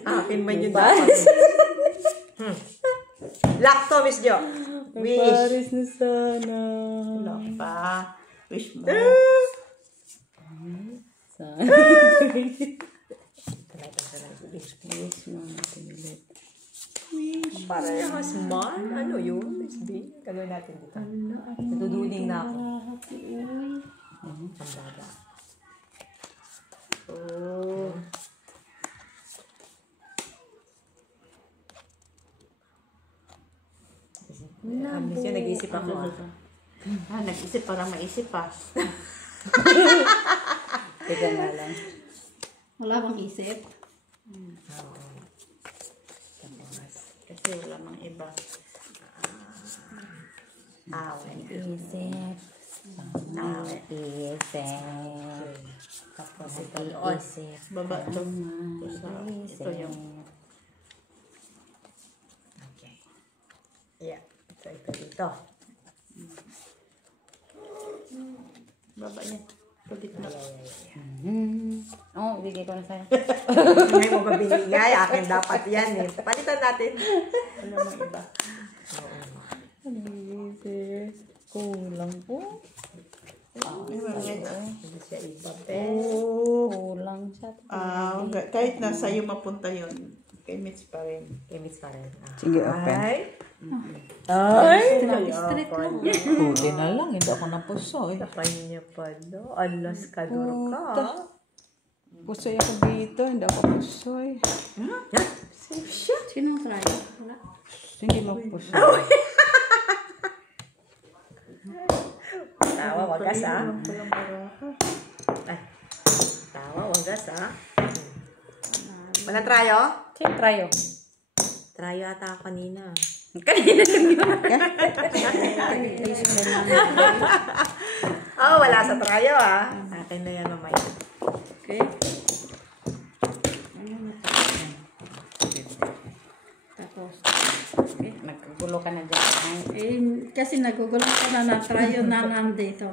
Akin man yun dapat. Lock to, Miss Jo. Wish. na sana. Wala pa. Wish mo. Para yung small. Ano yun? Miss B. Gano'n natin dito. Natuduling na ako. Ang baba. Oh. Miss yun, nag-isip ako. Nag-isip para maisip pa. Teka nga lang. Wala bang isip? Kasi wala mang iba. Isip. Isip. Tapos ito doon. Baba to. Ito yung... Okay. Yeah. So, ito dito. Baba niya. Pagit na. Oo, bigay ko na sa'yo. Ngayon mo ba binigay? Akin dapat yan eh. Palitan natin. Wala mang iba. Kulang po. Hindi siya iba. Kulang siya. Kahit nasa iyo mapunta yun. Kay Mitch pa rin. Imis pa rin. Sige, open. Street lang. Huli na lang. Hindi ako napuso eh. Sa kanya pa, no? Alas kaduro ka. Pusoy ako dito. Hindi ako pusoy. Yan. Safe siya. Sinong try? Wala. Hindi mo pusoy. Tawa, wagas ha. Ay. Tawa, wagas ha. Walang trayo? Sige, tryo. Trayo ata kanina. Kanina lang yun. Oh, wala sa trayo ha. Akin na yan mamaya. Okay. Tapos, Okay, nagkagulo ka na dyan. kasi nagugulo ko na try yun na nandito.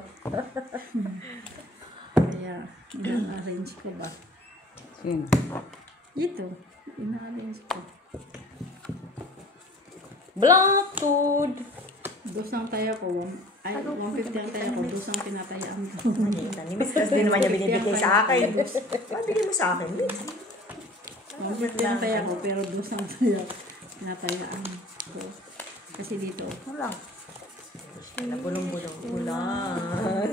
Kaya, ina-arrange ko ba? Sino? Dito, ina-arrange ko. Blackwood. Dosang tayo ko. Ay, 150 ang tayo ko. Dosang pinatayaan ko. Miss, kasi di naman niya binibigay sa akin. Bigay mo sa akin, Miss. 150 ang tayo ko, pero dosang tayo pinatayaan ko. Kasi dito, Wala. Nabulong-bulong. Ulan.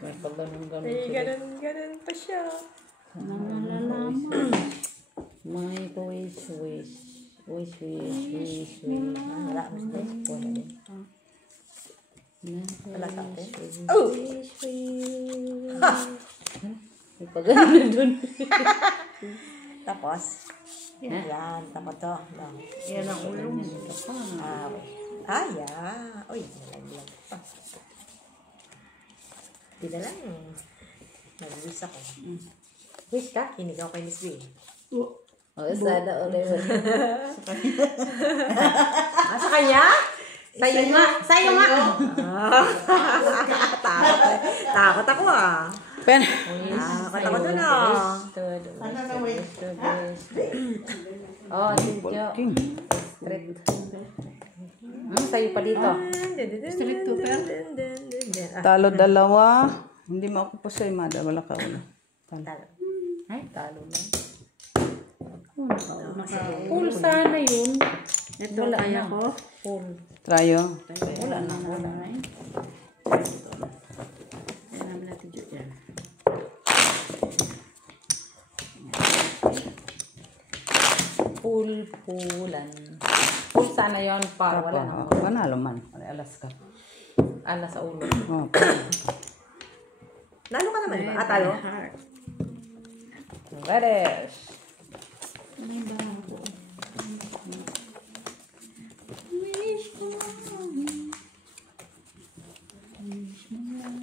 May pagganong-ganon Ay, sila. ganun pa siya. nalalaman. May wish. Wala, Miss. Wala sa atin. Oh! May pagganong dun. Tapos, yan. Tapos to. Yan ang ulo mo. Uy, nalaglag pa. Di na lang. Nag-wish ako. Wish ka? Hinig ako kay Miss B. Sana ulit mo. Sa kanya? Sa'yo nga. Sa'yo nga. Takot ako ah. Pen. Takot ako dun ah. Oh, Tidyo. Street. Sa'yo pa dito. Street cooper. Talo dalawa. Hindi mo ako pusoy, Mada. Wala ka ulo. Ay, talo na. Naka, Full sana yun. ito kaya ko. Full. Trayo. Wala na. Kaya namin natin dyan. Full-fulan. Full sana yun para wala na. Panalo man. Alas ka. Ala sa ulo. Oh, Nalo ka naman, di ba? Tayo? Heart. Redes. Ano yung bago ko? Wish ko lang. Wish mo lang.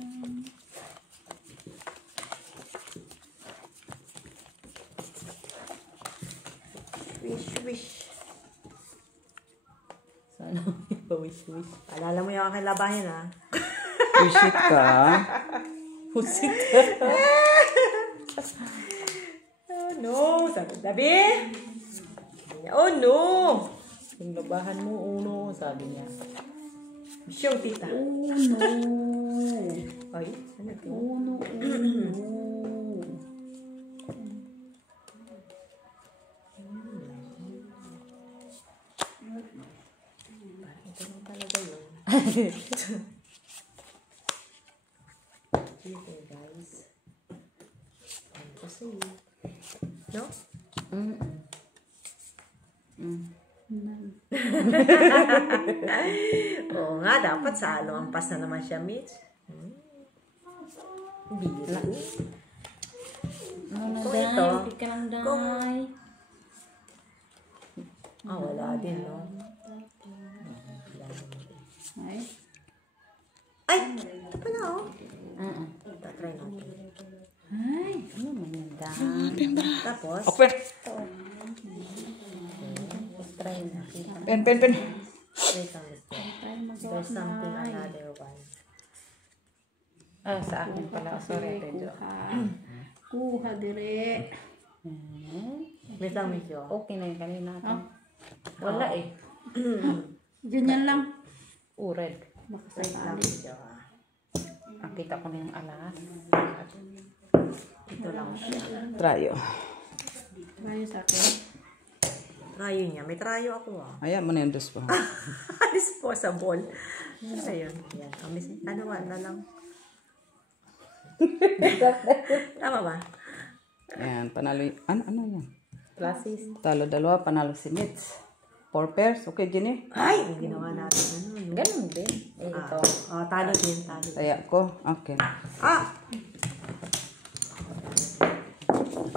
Wish. Sana wish. Alala mo yung aking labahin ha. Visit ka. Pusit. Oh no! Sabi, Dabi! Oh no! Yung labahan mo, uno, sabi niya. Show tita. Oh no. Ay, ano to? Oh no. Ito na talaga yun. Ito guys. Ano kasi no? Oo nga, dapat sa alawampas na naman siya, Mitch. Bira. Ano Kung ito, Di ka lang kung- day. wala din, no? Ay. Ay! Ito pa na, oh. Try natin. Ay. Ano man yung day? Tapos, Open. Try na. Pen. wait lang, Miss. There's something another one. Ah, sa akin pala. Sorry, Tidyo. Kuha dire. Wait lang, Miss. Okay na yung kanina. Wala eh. Ganyan lang. Red. Wait lang, Miss. Nakita ko na yung alas. Ito lang siya. Trayo. Bayo sa akin. Trayo niya. May trayo ako, ah. Ayan mo na yung dos pa. Disposable. Ayun. Yan. Miss, ano na lang. Tama ba? Ayan, panalo. Ano yan? Classes. Talo dalawa, panalo si Mitz. 4 pairs. Okay, Jenny? Ay, yung ginawa natin. Ano? Ganun din. Eh, ito. Talo din, talo. Kaya ko. Okay.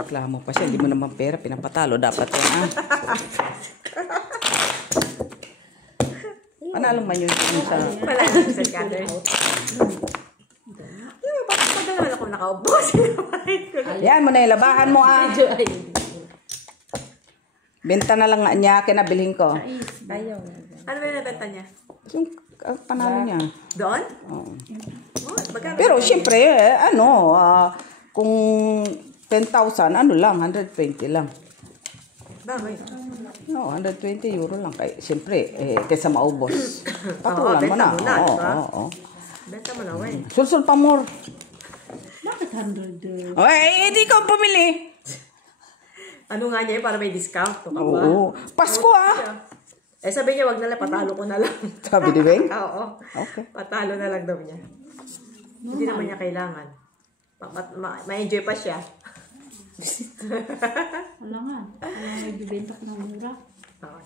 Reklamo pa siya. Hindi mo naman pera. Pinapatalo. Dapat yan, Panalo man yun sa... Wala na sa scatter. Yung pagkakadala ako nakaupo. Sinapahit ko. Yan mo na yung labahan mo, Benta na lang nga niya. Kinabilhin ko. Ayaw. Ano ba yung nabenta niya? Yung panalo niya. Doon? Oo. Magkano? Pero syempre, kung 10,000, ano lang, 120 lang. Bagay. No, 120 euro lang. Kaya, syempre, kaysa maubos. Patulan mo benta na. mo na, Oo, diba? oo. Benta mo na, wey. Sulsul pa more. Bakit 100? Hindi ko pumili. Ano nga niya para may discount? To ka ba? Oo. Pasko Sabi niya, wag na lang, patalo ko na lang. Sabi ni Beng? Oo. Okay. Patalo na lang daw niya. Hindi naman niya kailangan. Ma-enjoy pa siya. Wala nga. Wala nga ibibenta ko ng mura.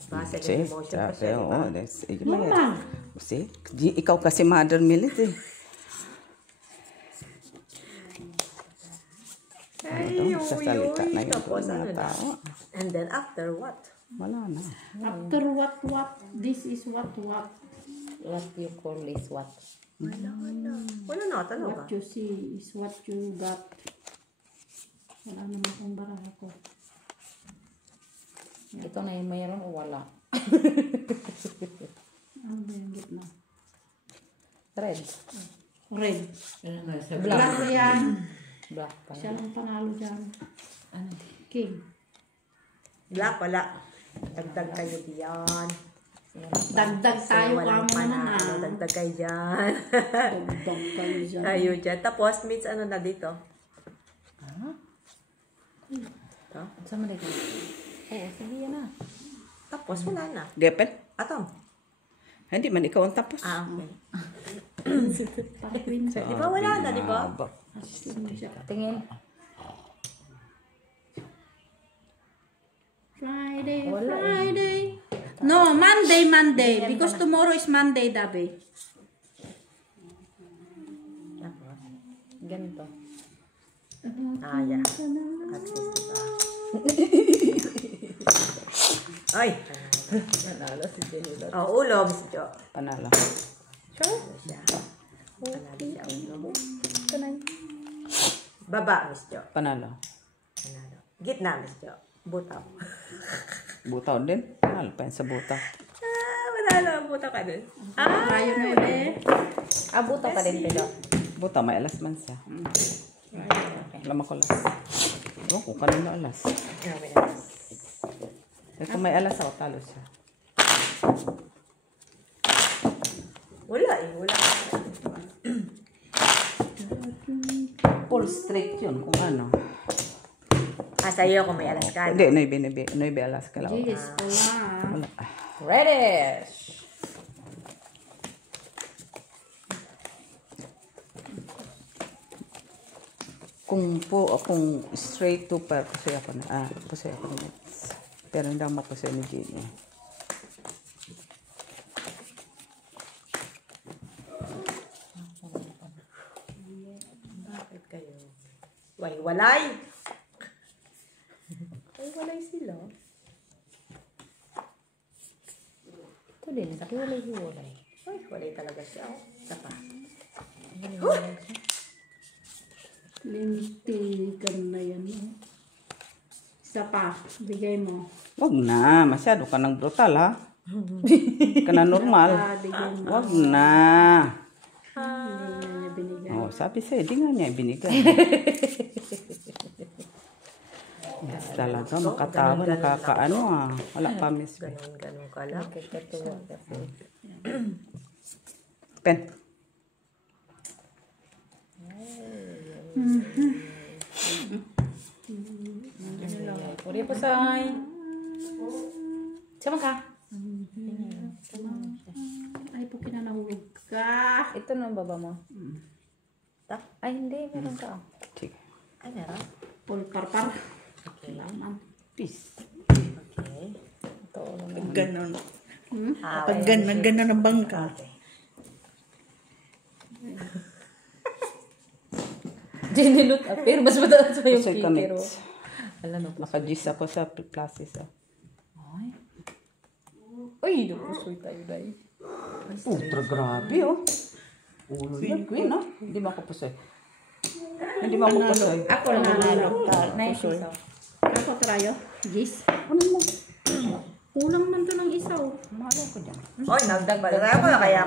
Base See, ng emotion pa siya. oo. Normal. See, ikaw kasi mother milit Sasalita na yun. Tapos ano Mga na? tao. And then after what? Wala na. After what? This is what? What you call is what? Wala na, talaga. What you see is what you got. Wala naman kong baraha ko. Ito na yung mayroon o wala? Ano ba yung gitna? Red. Red. Black. Black yan. Black pa. Siya lang panalo dyan. King. Black, wala. Dagdag kayo diyan. Dagdag tayo Walang kamo naman panalo. Dagdag kayo dyan. Dagdag kayo dyan. Tayo dyan. Tapos, meets ano na dito? Sama na dito. Oo, sige yan na. Tapos, wala na. Gepet? Atong. Hindi man ikaw ang tapos. Okay. Para queen. Di ba wala na, di ba? Tingin. Friday. No, Monday. Because tomorrow is Monday, Dabi. Ganito. Yeah. At least, diba? Ay! Nanalo si Jenny. Ulo, Miss Jo. Panalo. Sure? Siya. Panalo siya, ulo. Baba, Miss Jo. Panalo. Panalo. Gitna, Miss Jo. Butaw. Butaw din. Panalo pa yan sa butaw. Manalo. Butaw ka dun. Tayo na ulit. Abuto ka din, Pedro. Butaw, may alas man siya. Alam ako alas. Kung kanino alas. Kung may alas ako, talo siya. Wala eh. Wala. Full straight yun kung ano. Sa'yo kung may alas ka. Hindi, noibe alas ka lang. Yes, wala. Wala. Reddish. Kung straight to pair, pusoy ako na. Pusoy ako na. Pero hindi ako mapusoy ni Jenny. Bakit kayo? Walay. Ay, walay sila. Ito din, nakiwalay-hiwalay. Ay, walay talaga siya. Isa pa. Lintigan na yan. Isa pa. Bigay mo. Wag na. Masyado ka ng brutal, ha? Ka na normal. Bigay mo. Wag na. Hindi niya binigay. Oh, sabi sa'yo, di nga niya ibinigay. Yes, talaga. Makatawa, nakakaano, Wala pa, miss. Ganon ka lang. Katuwa kasi. Pen. Puri po, Soy. Sama ka. Ay, po kinanahulog ka. Ito na ang baba mo. Ay, hindi. Meron ka. Sige. Ay, meron? Pulparpar. Okay. Peace. Okay. Pag ganon. Ah, Pag ganon ang bangka. Dinilot up. Pero mas mataas pa yung Kasi kikir. kamits. Alam mo. Naka-gis ako sa classes. Ay. Uy, napusoy tayo dahil. Ultra grabe, oh. Ulo na, queen, ah. Hindi makupusoy. Hindi makupusoy. Ako nanalo. 90 so. Ako trayo. Gis. Ano mo? Kulang man to ng isa oh. Mahalo ko dyan. Oy, nagdag ba? Kaya